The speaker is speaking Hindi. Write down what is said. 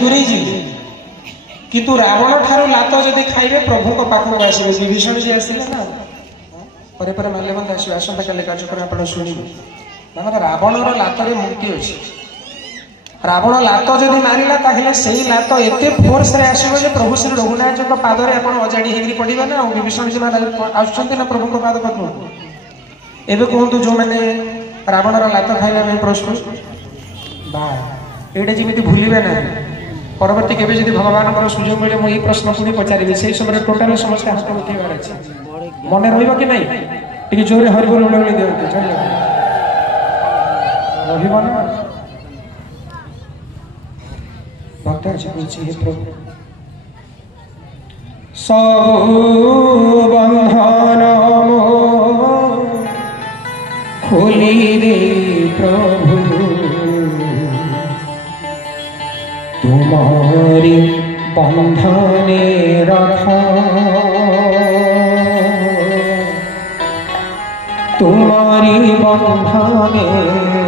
दूरी जी किंतु रावण ठारू लात जदि खाइबे प्रभु को पाखक आसबे विभीषण जी आसिले ना परे परे माल्यवंत आसबे आसंता काली कार्यक्रम आपण शुणिबे माने रावणर लातरे मुक्ति अछि रावण लात जदि मारिला ताहले सेही लात एते फोर्स रे आसीबो जे प्रभु श्री रघुनाथ जी को पाद रे आपण अजाडी हेगरी पडिबे ना विभीषण जी महाराज आछंती ना प्रभु को पाद पद्म एबे कहंतु जो माने रावणर लात खाइला में प्रस्तुत बा एटा जेमिति भूलिबे ना परवर्ती केबे जदि भगवान को सुजोग मिले मो ई प्रश्न पुनी पचारिबे सेही समय टोटल समस्या हाथ उठेबार अछि मने रहइबो कि नहीं टिके जोरे हरि बोल उले दियंतु चल रहिबो ना भक्त अछि हे प्रभु सब बंधन खोली दे प्रभु तुम्हारी बंधने रखा तुम्हारी बंधने